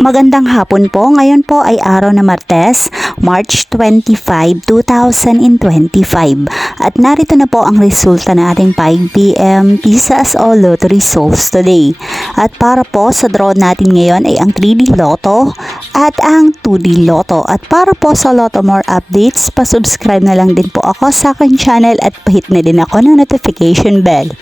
Magandang hapon po. Ngayon po ay araw na Martes, March 25, 2025. At narito na po ang resulta ng ating 5 PM Pisas o Lotto results today. At para po sa draw natin ngayon ay ang 3D Lotto at ang 2D Lotto. At para po sa Lotto more updates, pasubscribe na lang din po ako sa aking channel at pahit na din ako ng notification bell.